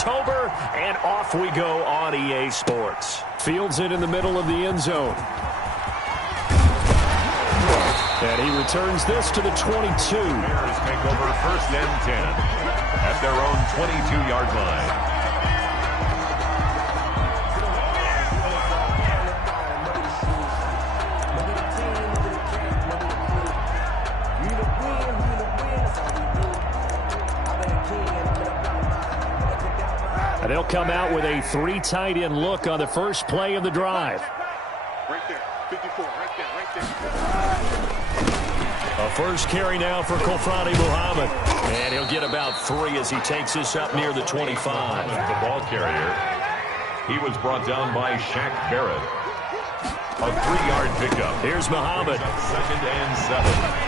October, and off we go on EA Sports. Fields it in the middle of the end zone. And he returns this to the 22. Bears take over 1st and 10 at their own 22-yard line. And they'll come out with a 3 tight end look on the first play of the drive. Right there, 54, right there. A first carry now for Kofrani Muhammad. And he'll get about 3 as he takes this up near the 25. The ball carrier. He was brought down by Shaq Barrett. A 3-yard pickup. Here's Muhammad. 2nd and 7.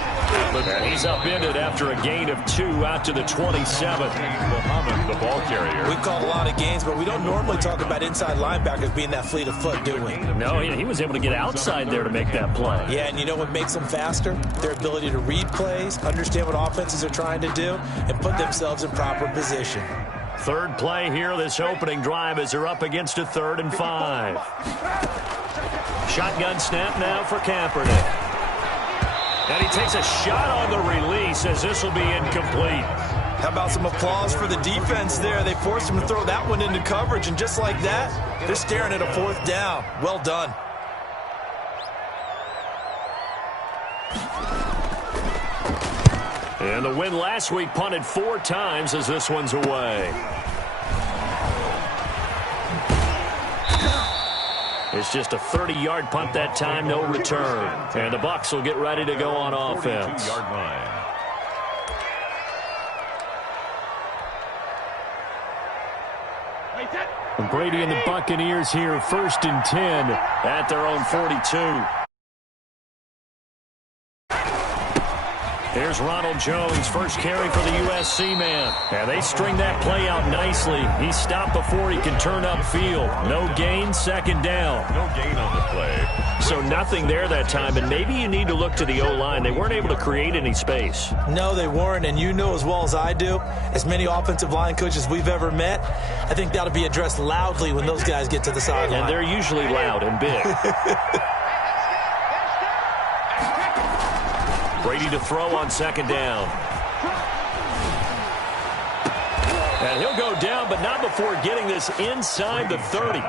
And he's upended after a gain of 2 out to the 27. Muhammad, the ball carrier. We've called a lot of games, but we don't normally talk about inside linebackers being that fleet of foot, do we? No, he was able to get outside there to make that play. Yeah, and you know what makes them faster? Their ability to read plays, understand what offenses are trying to do, and put themselves in proper position. Third play here, this opening drive, as they're up against a 3rd and 5. Shotgun snap now for Kaepernick. And he takes a shot on the release as this will be incomplete. How about some applause for the defense there? They forced him to throw that one into coverage, and just like that, they're staring at a 4th down. Well done. And the win last week punted 4 times as this one's away. It's just a 30-yard punt that time, no return. And the Bucs will get ready to go on offense. 42-yard line. Brady and the Buccaneers here, 1st and 10 at their own 42. Here's Ronald Jones, first carry for the USC man. And they string that play out nicely. He stopped before he can turn upfield. No gain, 2nd down. No gain on the play. So nothing there that time, and maybe you need to look to the O-line. They weren't able to create any space. No, they weren't, and you know as well as I do, as many offensive line coaches we've ever met, I think that'll be addressed loudly when those guys get to the sideline. And they're usually loud and big. Brady to throw on 2nd down. And he'll go down, but not before getting this inside the 30.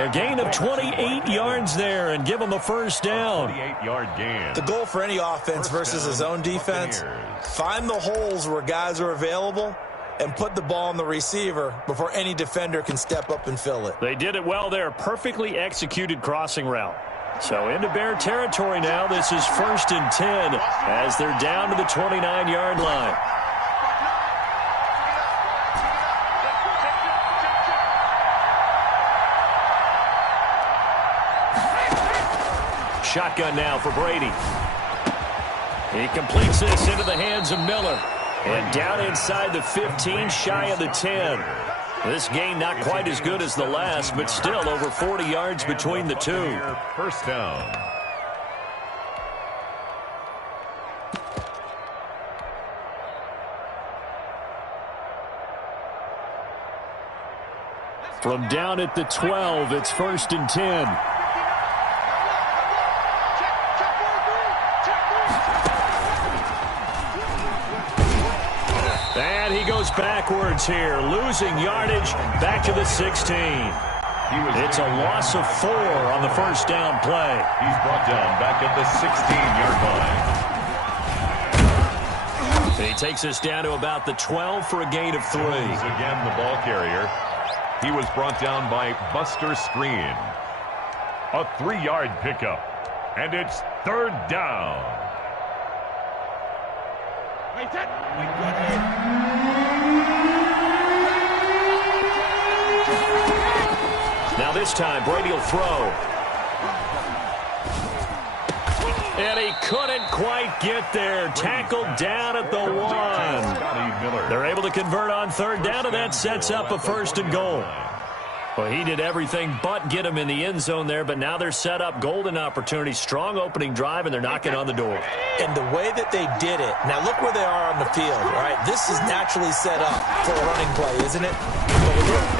A gain of 28 yards there and give him a 1st down. 28-yard gain. The goal for any offense versus his own defense, find the holes where guys are available and put the ball on the receiver before any defender can step up and fill it. They did it well there. Perfectly executed crossing route. So into Bear territory now. This is 1st and 10 as they're down to the 29-yard line. Shotgun now for Brady. He completes this into the hands of Miller. And down inside the 15, shy of the 10. This game not quite as good as the last, but still over 40 yards between the two. 1st down. From down at the 12, it's 1st and 10. And he goes backwards here, losing yardage back to the 16. It's a loss of 4 on the 1st down play. He's brought down back at the 16-yard line. He takes us down to about the 12 for a gain of 3. Again, the ball carrier. He was brought down by Buster Screen. A 3-yard pickup. And it's 3rd down. Now this time, Brady will throw. And he couldn't quite get there. Tackled down at the 1. They're able to convert on 3rd down, and that sets up a 1st and goal. Well, he did everything but get him in the end zone there, but now they're set up. Golden opportunity, strong opening drive, and they're knocking on the door. And the way that they did it, now look where they are on the field, right? This is naturally set up for a running play, isn't it?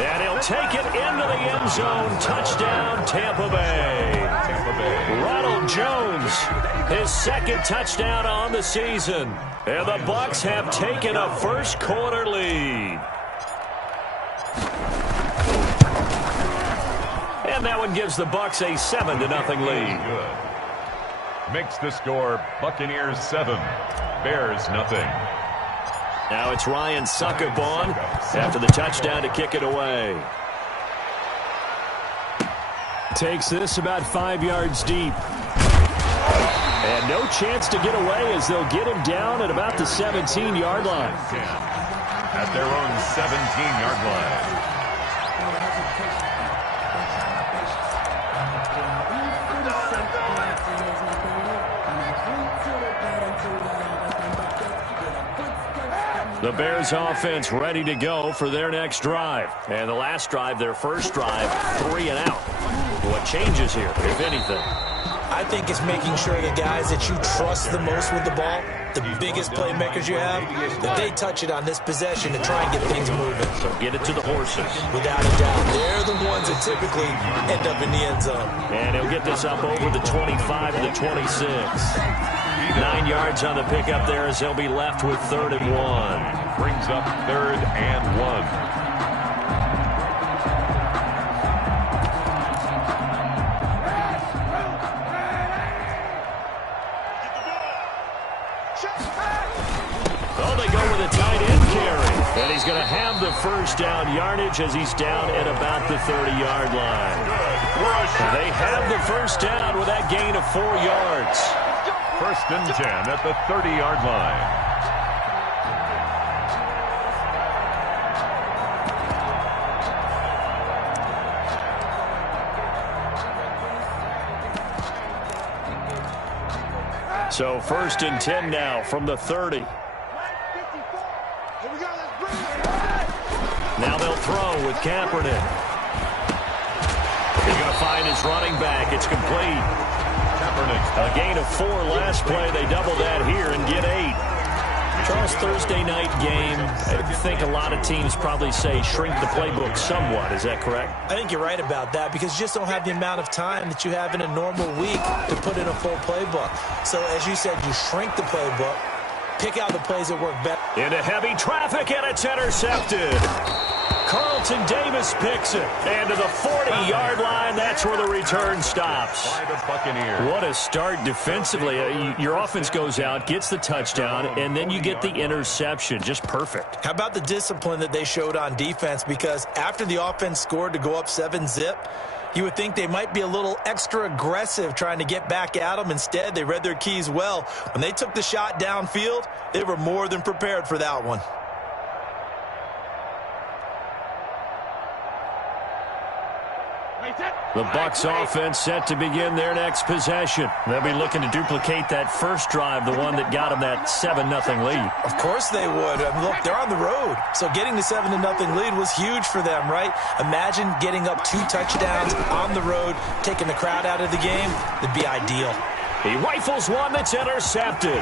And he'll take it into the end zone. Touchdown, Tampa Bay. Ronald Jones, his second touchdown on the season. And the Bucs have taken a first-quarter lead. And that one gives the Bucs a 7-0 lead. Good. Makes the score Buccaneers 7, Bears nothing. Now it's Ryan Suckerbaugh after the touchdown to kick it away. Takes this about 5 yards deep. And no chance to get away as they'll get him down at about the 17-yard line. At their own 17-yard line. The Bears offense ready to go for their next drive. And the last drive, their first drive, 3 and out. What changes here, if anything? I think it's making sure the guys that you trust the most with the ball, the biggest playmakers you have, that they touch it on this possession to try and get things moving. So get it to the horses. Without a doubt. They're the ones that typically end up in the end zone. And he'll get this up over the 25 and the 26. 9 yards on the pickup there as they'll be left with 3rd and 1. Brings up 3rd and 1. Oh, they go with a tight end carry. And he's going to have the first down yardage as he's down at about the 30-yard line. And they have the first down with that gain of 4 yards. 1st and 10 at the 30-yard line. So 1st and 10 now from the 30. Now they'll throw with Kaepernick. He's going to find his running back. It's complete. A gain of 4 last play. They double that here and get 8. Charles, Thursday night game, I think a lot of teams probably say shrink the playbook somewhat. Is that correct? I think you're right about that because you just don't have the amount of time that you have in a normal week to put in a full playbook. So, as you said, you shrink the playbook, pick out the plays that work better. Into heavy traffic, and it's intercepted. Carlton Davis picks it. And to the 40-yard line, that's where the return stops. By the Buccaneers. What a start defensively. Your offense goes out, gets the touchdown, and then you get the interception. Just perfect. How about the discipline that they showed on defense? Because after the offense scored to go up 7-zip, you would think they might be a little extra aggressive trying to get back at them. Instead, they read their keys well. When they took the shot downfield, they were more than prepared for that one. The Bucs offense set to begin their next possession. They'll be looking to duplicate that first drive, the one that got them that 7-0 lead. Of course they would. I mean, look, they're on the road. So getting the 7-0 lead was huge for them, right? Imagine getting up 2 touchdowns on the road, taking the crowd out of the game. It'd be ideal. He rifles one that's intercepted.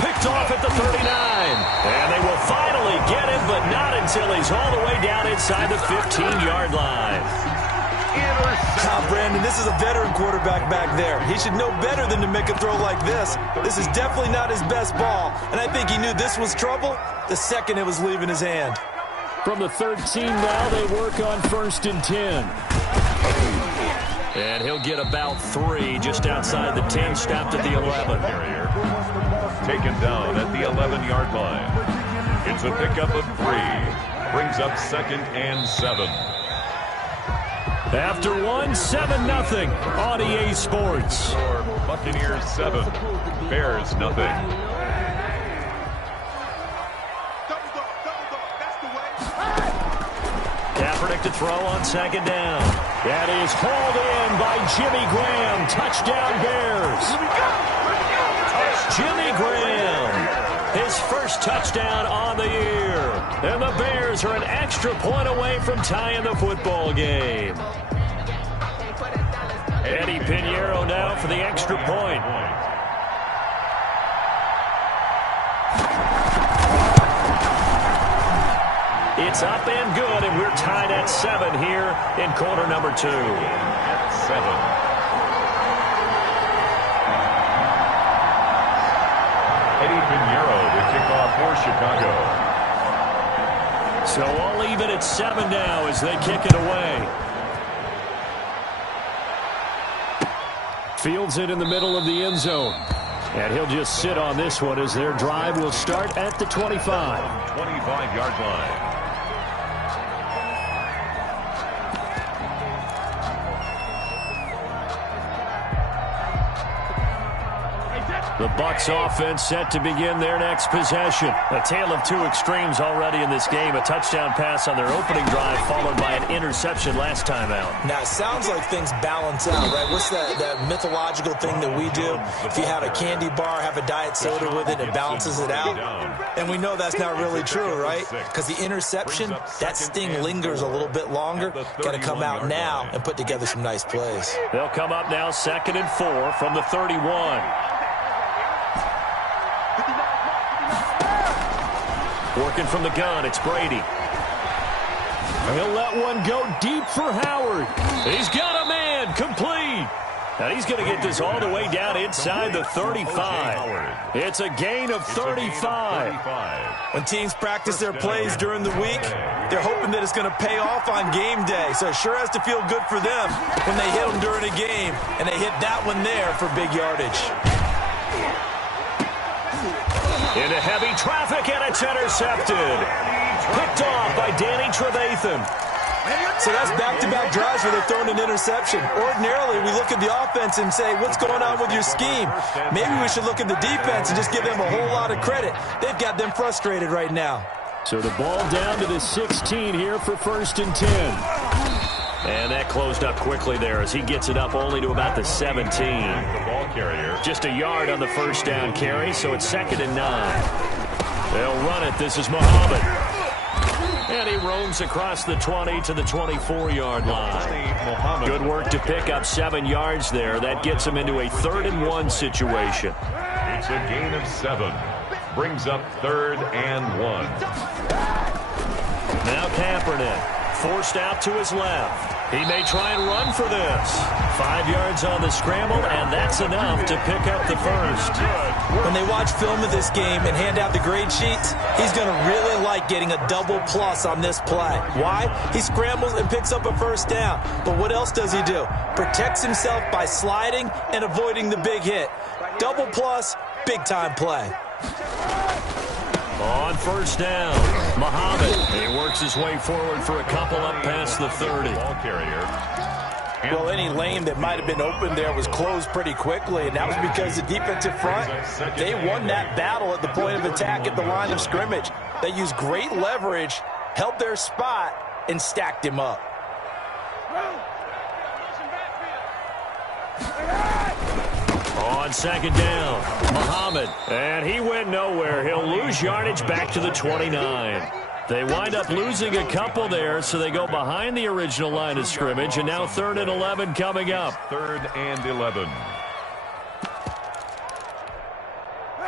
Picked off at the 39. And they will finally get him, but not until he's all the way down inside the 15-yard line. Brandon, this is a veteran quarterback back there. He should know better than to make a throw like this. This is definitely not his best ball, and I think he knew this was trouble the second it was leaving his hand. From the 13 now, they work on 1st and 10. And he'll get about 3 just outside the 10, stopped at the 11. Taken down at the 11-yard line. It's a pickup of 3. Brings up 2nd and 7. After 1, 7-0 on EA Sports. Buccaneers 7, Bears nothing. Kaepernick to throw on 2nd down. That is hauled in by Jimmy Graham. Touchdown Bears. Jimmy Graham. his first touchdown on the year. And the Bears are an extra point away from tying the football game. Eddie Pinheiro now for the extra point. It's up and good, and we're tied at 7 here in quarter number 2. At 7. Eddie Pinheiro to kick off for Chicago. So all even at 7 now as they kick it away. Fields it in the middle of the end zone. And he'll just sit on this one as their drive will start at the 25. 25-yard line. The Bucs offense set to begin their next possession. A tale of two extremes already in this game. A touchdown pass on their opening drive followed by an interception last time out. Now, it sounds like things balance out, right? What's that mythological thing that we do? If you have a candy bar, have a diet soda with it, it balances it out. And we know that's not really true, right? Because the interception, that sting lingers a little bit longer. Got to come out now and put together some nice plays. They'll come up now 2nd and 4 from the 31. Working from the gun, it's Brady. He'll let one go deep for Howard. He's got a man, complete. And he's going to get this all the way down inside the 35. It's a gain of 35. When teams practice their plays during the week, they're hoping that it's going to pay off on game day. So it sure has to feel good for them when they hit them during a game, and they hit that one there for big yardage. Into heavy traffic, and it's intercepted. Picked off by Danny Trevathan. So that's back-to-back drives where they're throwing an interception. Ordinarily, we look at the offense and say, what's going on with your scheme? Maybe we should look at the defense and just give them a whole lot of credit. They've got them frustrated right now. So the ball down to the 16 here for 1st and 10. And that closed up quickly there as he gets it up only to about the 17. The ball carrier. Just a yard on the first down carry, so it's 2nd and 9. They'll run it. This is Muhammad. And he roams across the 20 to the 24-yard line. Good work to pick up 7 yards there. That gets him into a 3rd and 1 situation. It's a gain of 7. Brings up 3rd and 1. Now Kaepernick. Forced out to his left. He may try and run for this. 5 yards on the scramble, and that's enough to pick up the first. When they watch film of this game and hand out the grade sheets, he's going to really like getting a double plus on this play. Why? He scrambles and picks up a first down. But what else does he do? Protects himself by sliding and avoiding the big hit. Double plus, big-time play. On first down, Muhammad. He works his way forward for a couple up past the 30. Ball carrier. Well, any lane that might have been open there was closed pretty quickly, and that was because the defensive front, they won that battle at the point of attack at the line of scrimmage. They used great leverage, held their spot, and stacked him up. On 2nd down, Muhammad. And he went nowhere. He'll lose yardage back to the 29. They wind up losing a couple there, so they go behind the original line of scrimmage, and now 3rd and 11 coming up. 3rd and 11.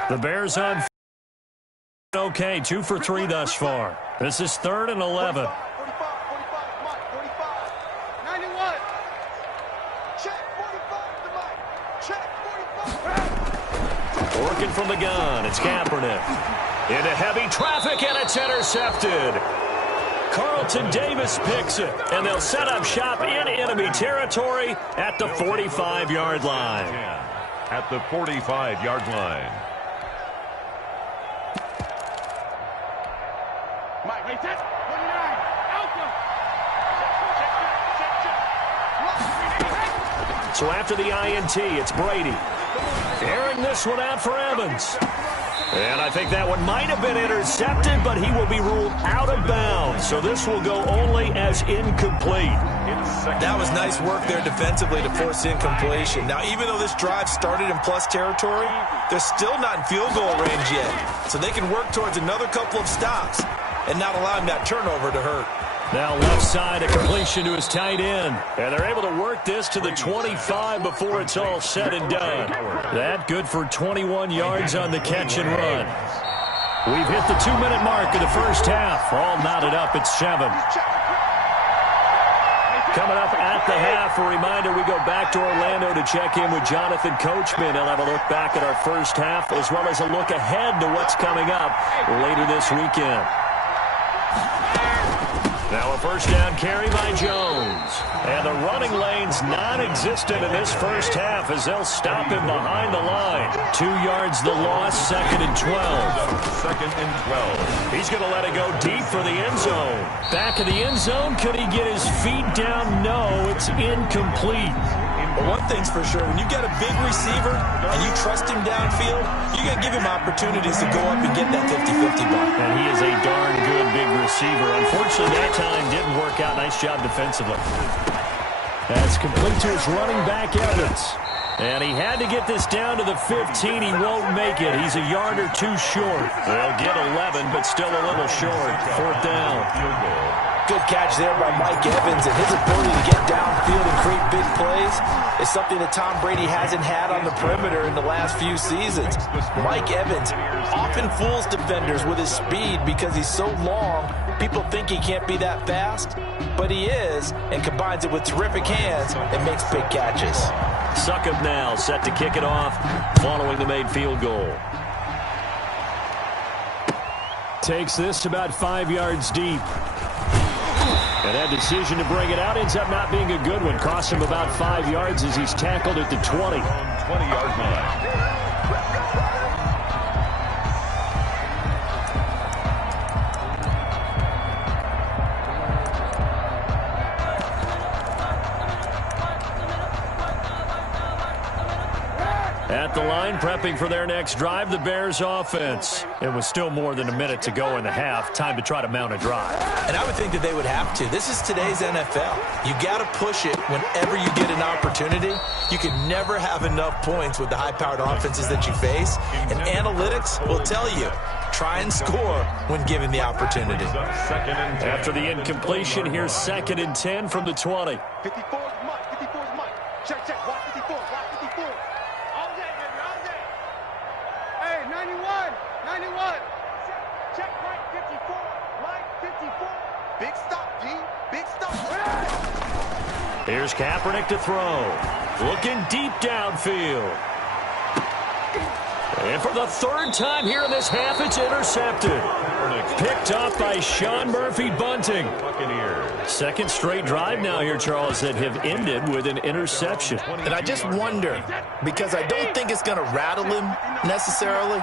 The Bears on okay, 2 for 3 thus far. This is 3rd and 11. 45, 91. Check 45 to Mike. Check 45. Working from the gun, it's Kaepernick. Into heavy traffic, and it's intercepted. Carlton Davis picks it, and they'll set up shop in enemy territory at the 45-yard line. At the 45-yard line. Mike, right there. 29. So after the INT, it's Brady. Airing this one out for Evans. And I think that one might have been intercepted, but he will be ruled out of bounds. So this will go only as incomplete. That was nice work there defensively to force incompletion. Now, even though this drive started in plus territory, they're still not in field goal range yet. So they can work towards another couple of stops and not allowing that turnover to hurt. Now left side, a completion to his tight end. And they're able to work this to the 25 before it's all said and done. That good for 21 yards on the catch and run. We've hit the 2-minute mark of the first half. All knotted up at 7. Coming up at the half, a reminder, we go back to Orlando to check in with Jonathan Coachman. He'll have a look back at our first half as well as a look ahead to what's coming up later this weekend. Now a first down carry by Jones. And the running lane's non-existent in this first half as they'll stop him behind the line. 2 yards the loss, 2nd and 12. 2nd and 12. He's going to let it go deep for the end zone. Back of the end zone, could he get his feet down? No, it's incomplete. But one thing's for sure, when you get a big receiver and you trust him downfield, you got to give him opportunities to go up and get that 50-50 ball. And he is a darn good big receiver. Unfortunately, that time didn't work out. Nice job defensively. That's complete to his running back, Evans. And he had to get this down to the 15. He won't make it. He's a yard or two short. They'll get 11, but still a little short. 4th down. Good catch there by Mike Evans, and his ability to get downfield and create big plays is something that Tom Brady hasn't had on the perimeter in the last few seasons. Mike Evans often fools defenders with his speed because he's so long. People think he can't be that fast, but he is, and combines it with terrific hands and makes big catches. Succop now set to kick it off following the made field goal. Takes this about 5 yards deep. And that decision to bring it out ends up not being a good one. Costs him about 5 yards as he's tackled at the 20. 20-yard line. At the line, prepping for their next drive, the Bears offense. It was still more than a minute to go in the half. Time to try to mount a drive. And I would think that they would have to. This is today's NFL. You got to push it whenever you get an opportunity. You can never have enough points with the high-powered offenses that you face. And analytics will tell you, try and score when given the opportunity. After the incompletion, here's 2nd and 10 from the 20. 54 is Mike. 54 is Mike. Check, check. Watch 54. Watch 54. All day, baby. All day. Hey, 91. 91. Check Mike 54. Mike 54. Big stop, G. Big stop. Here's Kaepernick to throw. Looking deep downfield. And for the 3rd time here in this half, it's intercepted. Picked up by Sean Murphy-Bunting. 2nd straight drive now here, Charles, that have ended with an interception. And I just wonder, because I don't think it's going to rattle him necessarily,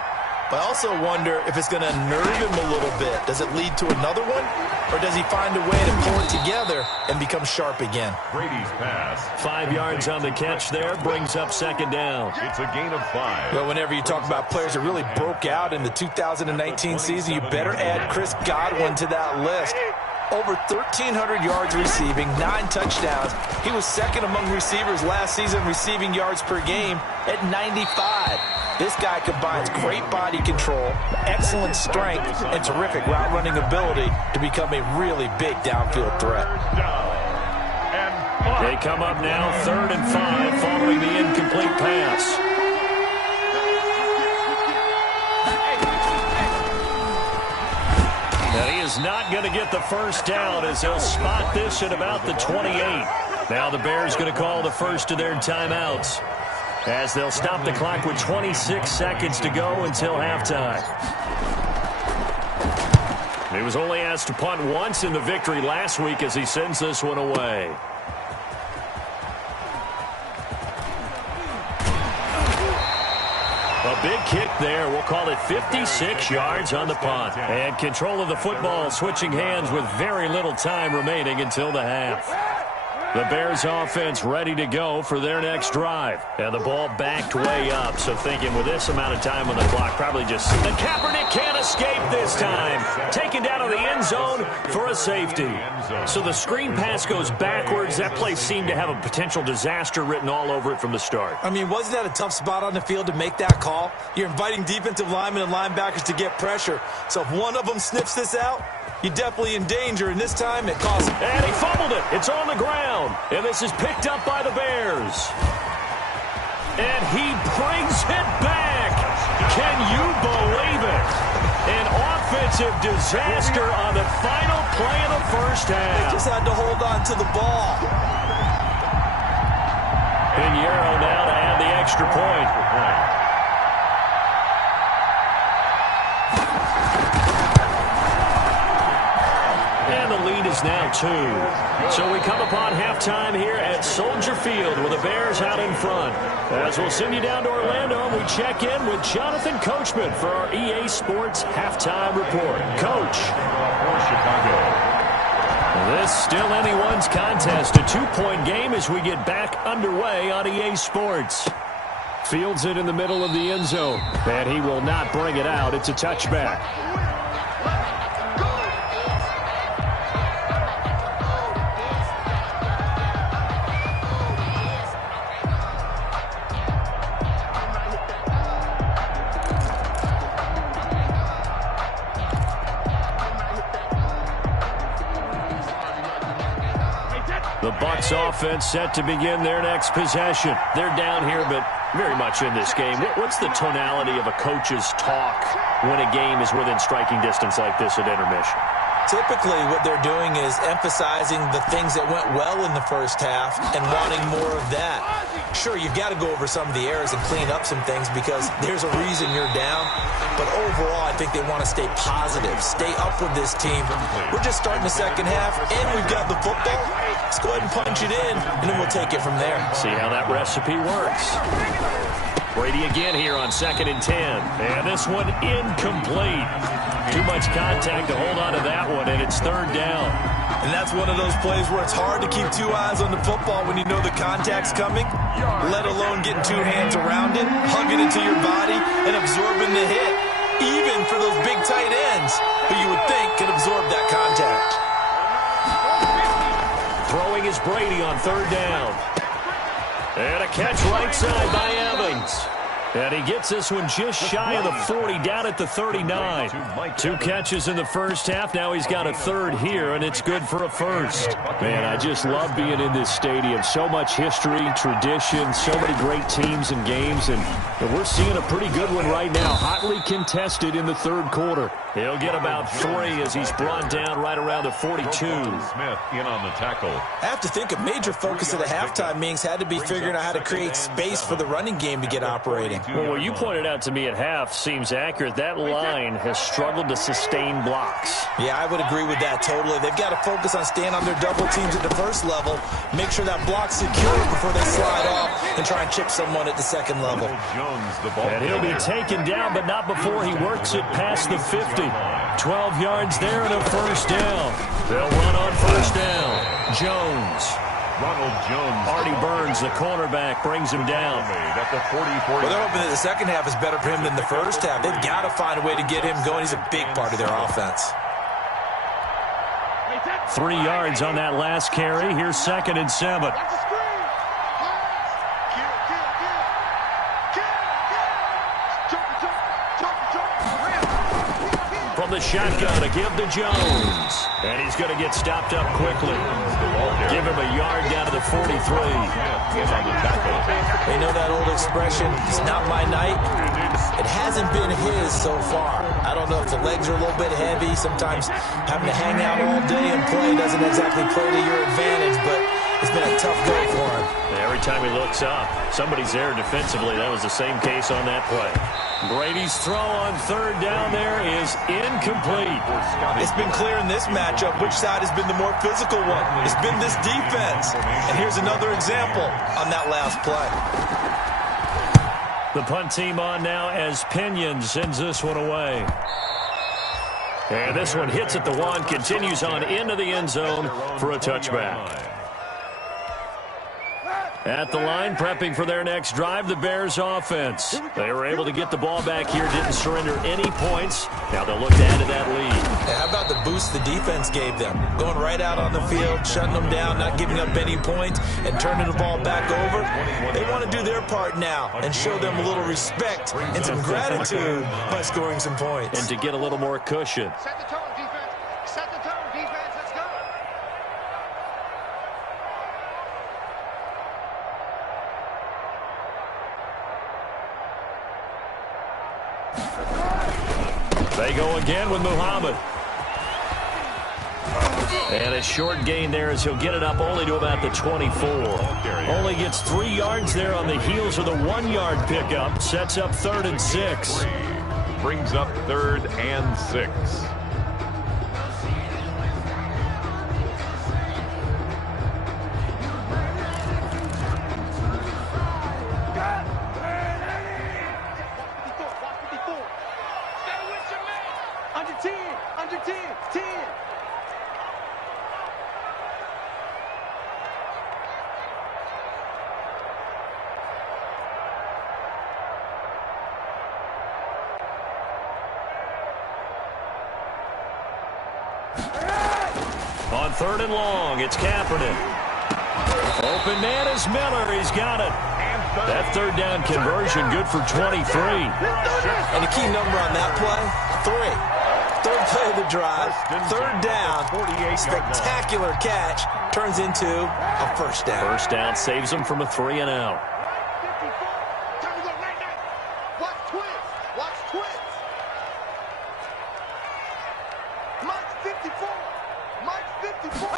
but I also wonder if it's going to nerve him a little bit. Does it lead to another one? Or does he find a way to pull it together and become sharp again? Brady's pass. 5 yards on the catch there, brings up 2nd down. It's a gain of 5. Well, whenever you talk about players that really broke out in the 2019 season, you better add Chris Godwin to that list. Over 1,300 yards receiving, 9 touchdowns. He was 2nd among receivers last season receiving yards per game at 95. This guy combines great body control, excellent strength, and terrific route running ability to become a really big downfield threat. They come up now 3rd and 5 following the incomplete pass. And he is not going to get the first down as they'll spot this at about the 28. Now the Bears going to call the first of their timeouts as they'll stop the clock with 26 seconds to go until halftime. He was only asked to punt once in the victory last week as he sends this one away. A big kick there. We'll call it 56 yards on the punt. And control of the football switching hands with very little time remaining until the half. The Bears offense ready to go for their next drive. And the ball backed way up, so thinking with this amount of time on the clock, probably just... And Kaepernick can't escape this time. Taken down to the end zone for a safety. So the screen pass goes backwards. That play seemed to have a potential disaster written all over it from the start. I mean, wasn't that a tough spot on the field to make that call? You're inviting defensive linemen and linebackers to get pressure. So if one of them sniffs this out, you're definitely in danger, and this time it costs him. And he fumbled it. It's on the ground. And this is picked up by the Bears. And he brings it back. Can you believe it? An offensive disaster on the final play of the first half. They just had to hold on to the ball. Pinheiro now to add the extra point. And the lead is now 2. So we come upon halftime here at Soldier Field with the Bears out in front. As we'll send you down to Orlando, and we check in with Jonathan Coachman for our EA Sports Halftime Report. Coach. This still anyone's contest. A 2-point game as we get back underway on EA Sports. Fields it in the middle of the end zone. And he will not bring it out. It's a touchback. The Bucs offense set to begin their next possession. They're down here, but very much in this game. What's the tonality of a coach's talk when a game is within striking distance like this at intermission? Typically, what they're doing is emphasizing the things that went well in the first half and wanting more of that. Sure, you've got to go over some of the errors and clean up some things because there's a reason you're down. But overall, I think they want to stay positive, stay up with this team. We're just starting the second half, and we've got the football. Let's go ahead and punch it in, and then we'll take it from there. See how that recipe works. Brady again here on 2nd and 10. And this one incomplete. Too much contact to hold on to that one, and it's 3rd down. And that's one of those plays where it's hard to keep 2 eyes on the football when you know the contact's coming, let alone getting 2 hands around it, hugging it to your body, and absorbing the hit, even for those big tight ends who you would think could absorb that contact. Throwing is Brady on 3rd down. And a catch right side by Evans. And he gets this one just shy of the 40, down at the 39. 2 catches in the first half. Now he's got a 3rd here, and it's good for a 1st. Man, I just love being in this stadium. So much history, tradition, so many great teams and games, and we're seeing a pretty good one right now. Hotly contested in the 3rd quarter. He'll get about 3 as he's brought down right around the 42. Smith in on the tackle. I have to think a major focus of the halftime meetings had to be figuring out how to create space for the running game to get operating. Well, what you pointed out to me at half seems accurate. That line has struggled to sustain blocks. Yeah, I would agree with that totally. They've got to focus on staying on their double teams at the first level, make sure that block's secure before they slide off and try and chip someone at the second level. And he'll be taken down, but not before he works it past the 50. 12 yards there and a 1st down. They'll run on 1st down. Jones. Ronald Jones. Artie Burns, the cornerback, brings him down. At the 40. Well, they're hoping that the second half is better for him than the first half. They've got to find a way to get him going. He's a big part of their offense. 3 yards on that last carry. Here's 2nd and 7. From the shotgun to give to Jones. And he's going to get stopped up quickly. Give him a yard down to the 43. They know that old expression, it's not my night. It hasn't been his so far. I don't know if the legs are a little bit heavy. Sometimes having to hang out all day and play doesn't exactly play to your advantage, but it's been a tough go for him. Every time he looks up, somebody's there defensively. That was the same case on that play. Brady's throw on 3rd down there is incomplete. It's been clear in this matchup which side has been the more physical one. It's been this defense. And here's another example on that last play. The punt team on now as Pinion sends this one away. And this one hits at the 1, continues on into the end zone for a touchback. At the line, prepping for their next drive, the Bears offense. They were able to get the ball back here, didn't surrender any points. Now they'll look to add to that lead. Yeah, how about the boost the defense gave them? Going right out on the field, shutting them down, not giving up any points, and turning the ball back over. They want to do their part now and show them a little respect and some gratitude by scoring some points. And to get a little more cushion. Set the tone, defense. Set the tone, defense. Let's go. They go again with Muhammad. And a short gain there as he'll get it up only to about the 24. Only gets 3 yards there on the heels of the 1-yard pickup. Sets up 3rd and 6. Brings up 3rd and 6. Under 10, under 10, 10. On 3rd and long, it's Kaepernick. Open man is Miller. He's got it. That 3rd down conversion good for 23. And the key number on that play, 3. 3rd play of the drive, 3rd down, spectacular catch, turns into a 1st down. 1st down saves them from a 3 and out. 54. Time to go night-night. Watch twist. Watch twist. Mike's 54. Mike's 54.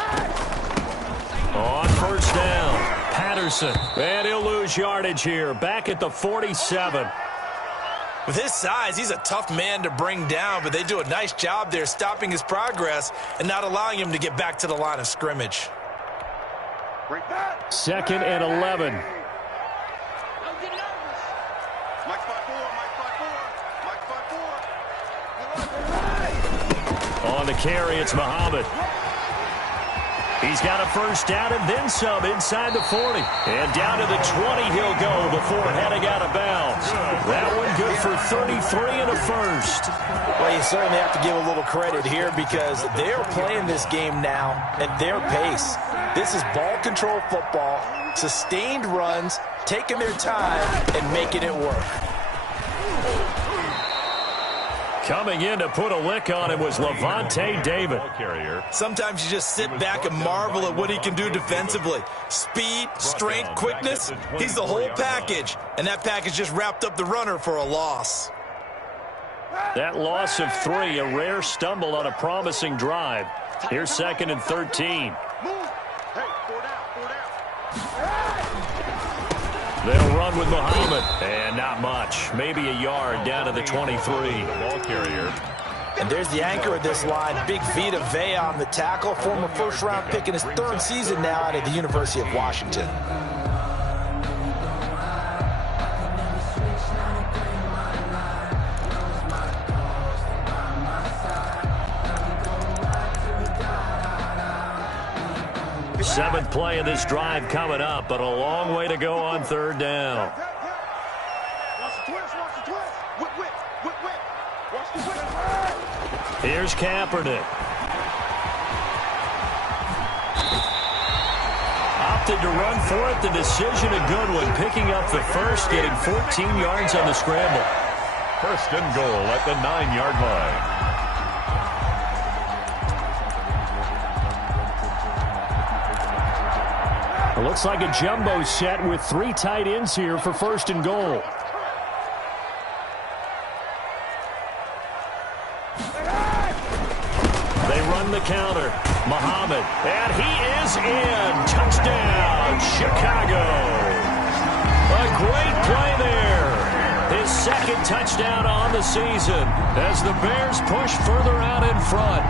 On 1st down, Patterson. And he'll lose yardage here. Back at the 47. With his size, he's a tough man to bring down, but they do a nice job there stopping his progress and not allowing him to get back to the line of scrimmage. 2nd and 11. Don't get nervous. Mike's 5'4", Mike's 5'4". On the carry, it's Muhammad. He's got a 1st down and then some inside the 40. And down to the 20 he'll go before heading out of bounds. That one good for 33 and a 1st. Well, you certainly have to give a little credit here because they're playing this game now at their pace. This is ball control football, sustained runs, taking their time and making it work. Coming in to put a lick on him was Wttj David. Sometimes you just sit back and marvel at what he can do defensively. Speed, strength, quickness, he's the whole package. And that package just wrapped up the runner for a loss. That loss of 3, a rare stumble on a promising drive. Here's 2nd and 13. They'll run with Muhammad. And not much. Maybe a yard down to the 23. Ball carrier. And there's the anchor of this line, Big Wttj on the tackle, former 1st-round pick in his 3rd season now out of the University of Washington. Seventh play of this drive coming up, but a long way to go on 3rd down. Watch the twist, watch the twist. Whip, whip, whip, whip. Watch the twist. Here's Kaepernick. Opted to run for it. The decision a good one. Picking up the 1st, getting 14 yards on the scramble. 1st and goal at the 9-yard line. It looks like a jumbo set with 3 tight ends here for 1st and goal. They run the counter. Muhammad. And he is in. Touchdown, Chicago. A great play there. His 2nd touchdown on the season as the Bears push further out in front.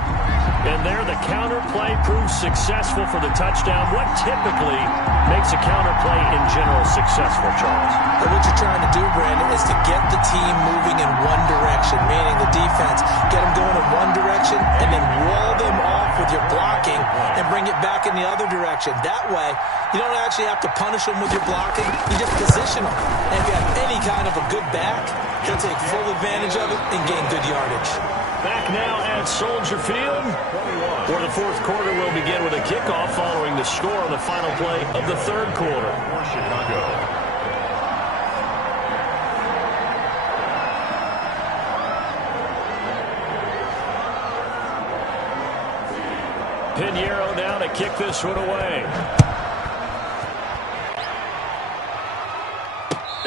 And there the counter play proves successful for the touchdown. What typically makes a counter play in general successful, Charles? But what you're trying to do, Brandon, is to get the team moving in one direction, meaning the defense, get them going in one direction and then wall them off with your blocking and bring it back in the other direction. That way, you don't actually have to punish them with your blocking. You just position them. And if you have any kind of a good back, he'll take full advantage of it and gain good yardage. Back now at Soldier Field, where the fourth quarter will begin with a kickoff following the score on the final play of the third quarter. Chicago. Pinheiro now to kick this one away.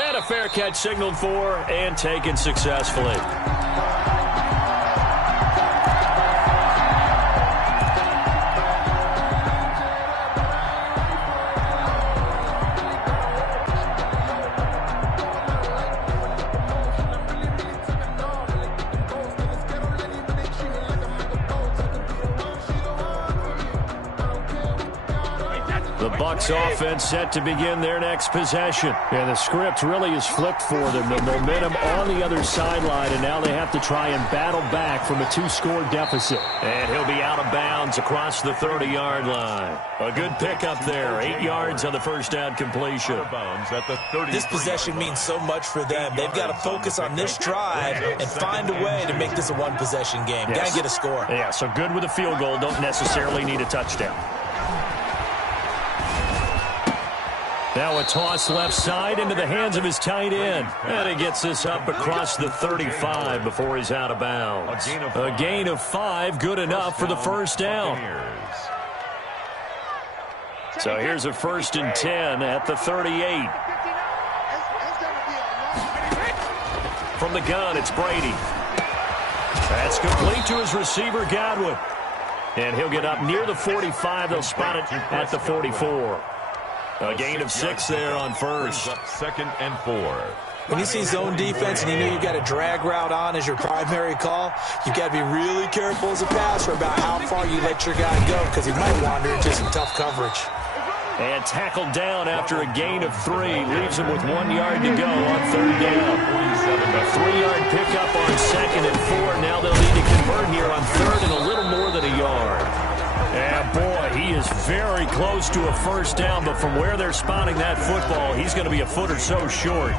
And a fair catch signaled for and taken successfully. Bucs offense set to begin their next possession. And the script really is flipped for them. The momentum on the other sideline, and now they have to try and battle back from a 2-score deficit. And he'll be out of bounds across the 30-yard line. A good pickup there. 8 yards on the first down completion. This possession means so much for them. They've got to focus on this drive and find a way to make this a one-possession game. Yes. Got to get a score. Yeah, so good with a field goal. Don't necessarily need a touchdown. Now a toss left side into the hands of his tight end. And he gets this up across the 35 before he's out of bounds. A gain of 5, good enough for the first down. So here's a 1st and 10 at the 38. From the gun, it's Brady. That's complete to his receiver, Godwin. And he'll get up near the 45. They'll spot it at the 44. A gain of 6 there on first. 2nd and 4. When you see zone defense and you know you've got a drag route on as your primary call, you've got to be really careful as a passer about how far you let your guy go because he might wander into some tough coverage. And tackled down after a gain of 3. Leaves him with 1 yard to go on third down. A 3-yard pickup on 2nd and 4. Now they'll need to convert here on third and a little more than a yard. And boy, he is very close to a first down, but from where they're spotting that football, he's going to be a foot or so short.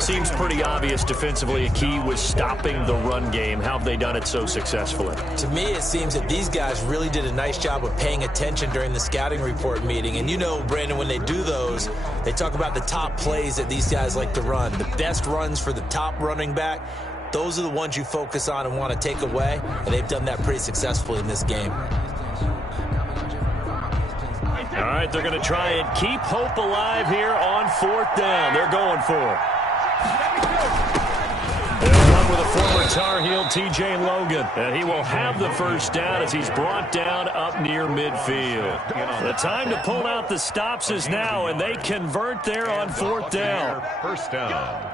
Seems pretty obvious defensively a key was stopping the run game. How have they done it so successfully? To me, it seems that these guys really did a nice job of paying attention during the scouting report meeting. And you know, Brandon, when they do those, they talk about the top plays that these guys like to run. The best runs for the top running back, those are the ones you focus on and want to take away. And they've done that pretty successfully in this game. All right, they're going to try and keep hope alive here on 4th down. They're going for it. They'll run with a former Tar Heel, Wttj Logan. And he will have the first down as he's brought down up near midfield. The time to pull out the stops is now, and they convert there on 4th down. First down.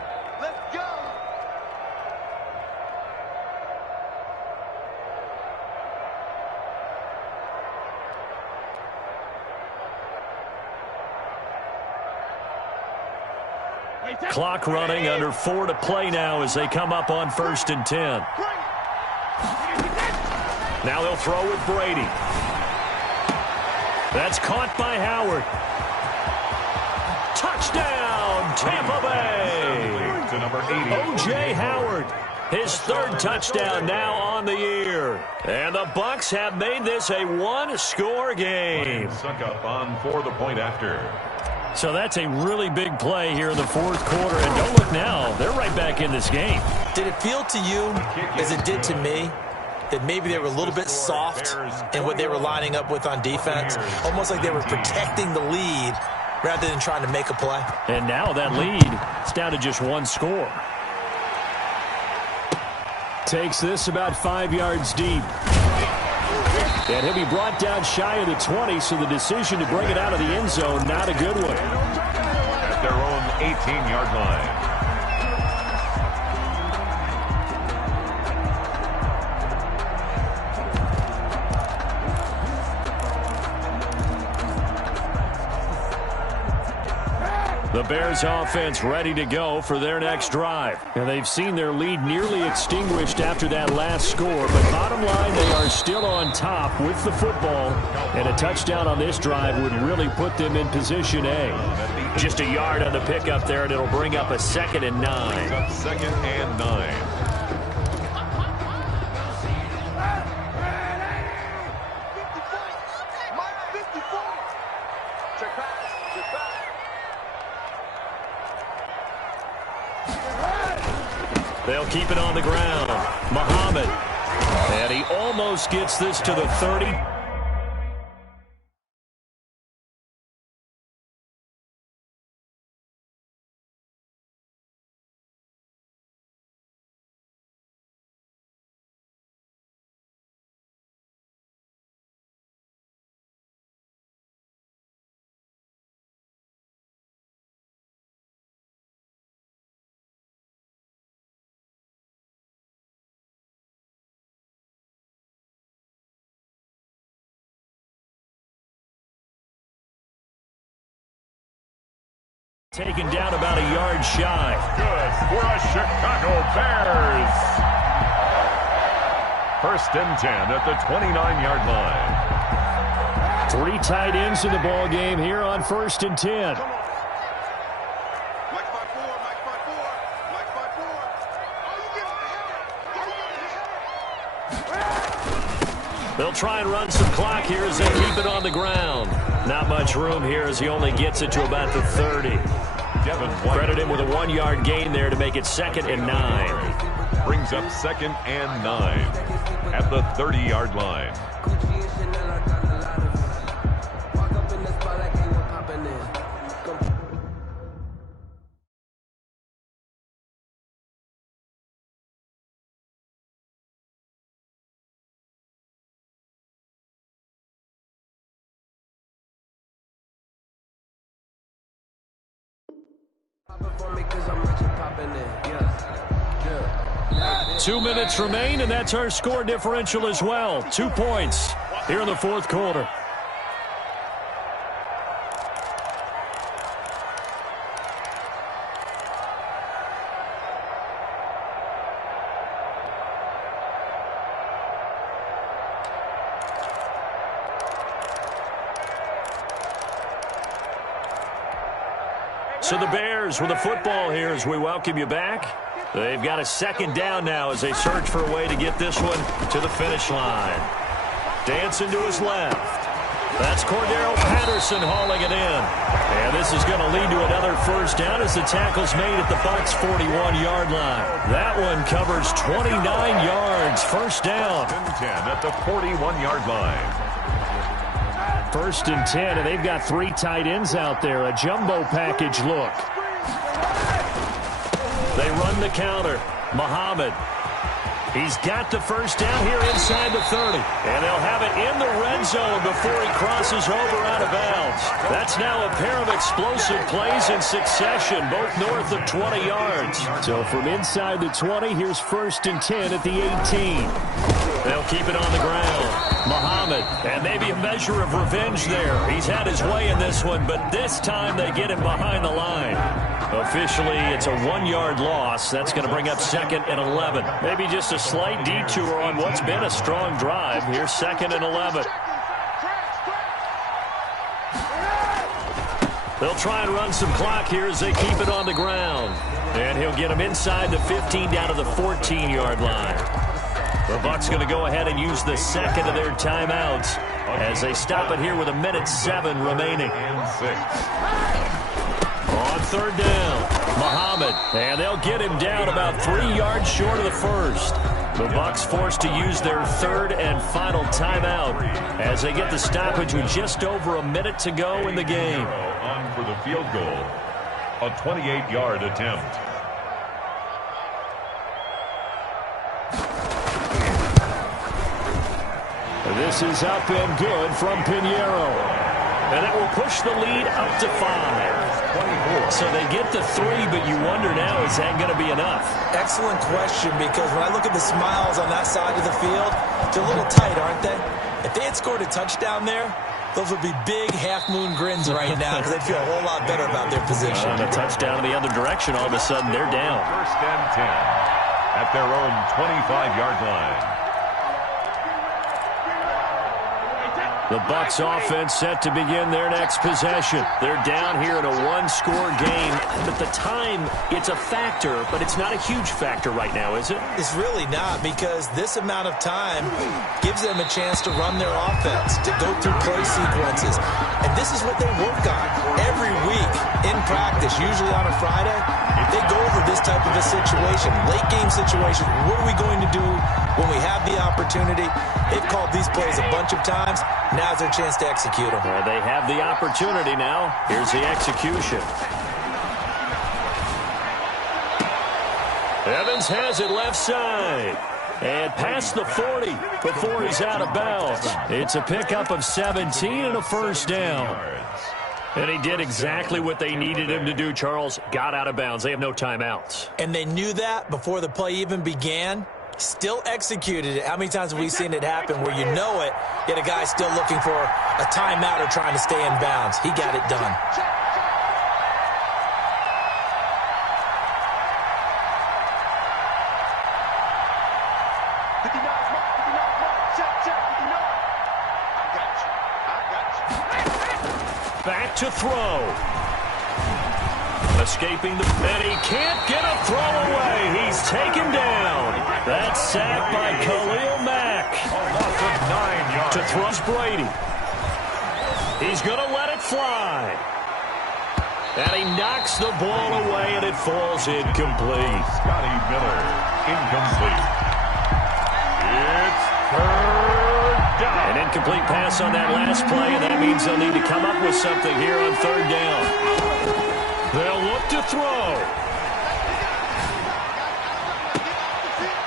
Clock running, under 4 to play now as they come up on 1st and 10. Now they'll throw with Brady. That's caught by Howard. Touchdown, Tampa Bay! To number 80. O.J. Howard, his 3rd touchdown now on the year. And the Bucs have made this a 1-score game. Suck up on for the point after. So that's a really big play here in the 4th quarter. And don't look now, they're right back in this game. Did it feel to you, as it did to me, that maybe they were a little bit soft in what they were lining up with on defense? Almost like they were protecting the lead rather than trying to make a play. And now that lead is down to just 1 score. Takes this about 5 yards deep. And he'll be brought down shy of the 20, so the decision to bring it out of the end zone, not a good one. At their own 18-yard line. The Bears offense ready to go for their next drive. And they've seen their lead nearly extinguished after that last score. But bottom line, they are still on top with the football. And a touchdown on this drive would really put them in position A. Just a yard on the pickup there, and it'll bring up a 2nd and 9. Second and 9. They'll keep it on the ground. Muhammad. And he almost gets this to the 30. Taken down about a yard shy. Good for a Chicago Bears. 1st and 10 at the 29-yard line. 3 tight ends in the ball game here on 1st and 10. They'll try and run some clock here as they keep it on the ground. Not much room here as he only gets it to about the 30. Credit him with a 1-yard gain there to make it 2nd and 9. Brings up 2nd and 9 at the 30-yard line. Yeah. 2 minutes remain, and that's our score differential as well. 2 points here in the 4th quarter. So the Bears with the football here as we welcome you back. They've got a 2nd down now as they search for a way to get this one to the finish line. Dancing to his left. That's Cordero Patterson hauling it in. And this is going to lead to another 1st down as the tackle's made at the Bucs' 41-yard line. That one covers 29 yards. 1st down. 10 at the 41-yard line. 1st and 10, and they've got 3 tight ends out there. A jumbo package look. They run the counter. Muhammad. He's got the 1st down here inside the 30. And they'll have it in the red zone before he crosses over out of bounds. That's now a pair of explosive plays in succession, both north of 20 yards. So from inside the 20, here's 1st and 10 at the 18. They'll keep it on the ground. Muhammad, and maybe a measure of revenge there. He's had his way in this one, but this time they get him behind the line. Officially, it's a 1-yard loss. That's going to bring up 2nd and 11. Maybe just a slight detour on what's been a strong drive. Here's 2nd and 11. They'll try and run some clock here as they keep it on the ground. And he'll get him inside the 15 down to the 14-yard line. The Bucs going to go ahead and use the 2nd of their timeouts as they stop it here with 1:07 remaining. And 6. On 3rd down, Muhammad, and they'll get him down about 3 yards short of the 1st. The Bucs forced to use their 3rd and final timeout as they get the stoppage with just over a minute to go in the game. On for the field goal, a 28-yard attempt. This is up and good from Pinheiro. And it will push the lead up to 5. So they get the 3, but you wonder now, is that going to be enough? Excellent question, because when I look at the smiles on that side of the field, they're a little tight, aren't they? If they had scored a touchdown there, Those would be big half-moon grins right now because they'd feel a whole lot better about their position. And a touchdown in the other direction, all of a sudden they're down. First and 10 at their own 25-yard line. The Bucs offense set to begin their next possession. They're down here in a one-score game. But the time, it's a factor, but it's not a huge factor right now, is it? It's really not, because this amount of time gives them a chance to run their offense, to go through play sequences. And this is what they work on every week in practice, usually on a Friday. They go over this type of a situation, late-game situation. What are we going to do when we have the opportunity? They've called these plays a bunch of times. Now's their chance to execute them. They have the opportunity now. Here's the execution. Evans has it left side. And past the 40 before he's out of bounds. It's a pickup of 17 and a first down. And he did exactly what they needed him to do, Charles. Got out of bounds. They have no timeouts. And they knew that before the play even began. Still executed it. How many times have we seen it happen where you know it, yet a guy's still looking for a timeout or trying to stay in bounds? He got it done. Back to throw. Escaping the... And he can't get a throw away. He's taken down. That's sacked by Khalil Mack. To throw Brady. He's going to let it fly. And he knocks the ball away, and it falls incomplete. Scotty Miller, incomplete. It's third down. An incomplete pass on that last play, and that means they'll need to come up with something here on third down. They'll look to throw.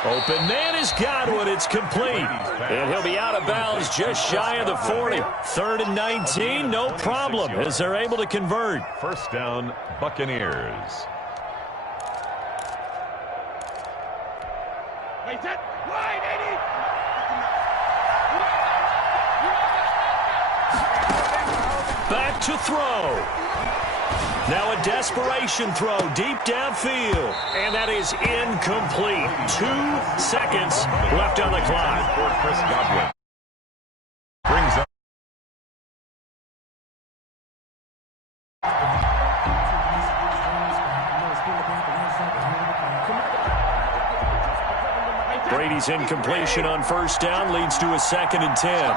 Open man has got one. It's complete. And he'll be out of bounds just shy of the 40. 3rd and 19, no problem, as they're able to convert. First down, Buccaneers. Back to throw. Now a desperation throw deep downfield. And that is incomplete. 2 seconds left on the clock. For Chris Godwin. Brings up. Brady's incompletion on first down leads to a 2nd and 10.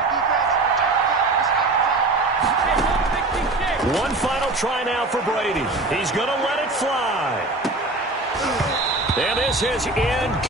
One final try now for Brady. He's going to let it fly. And this is in.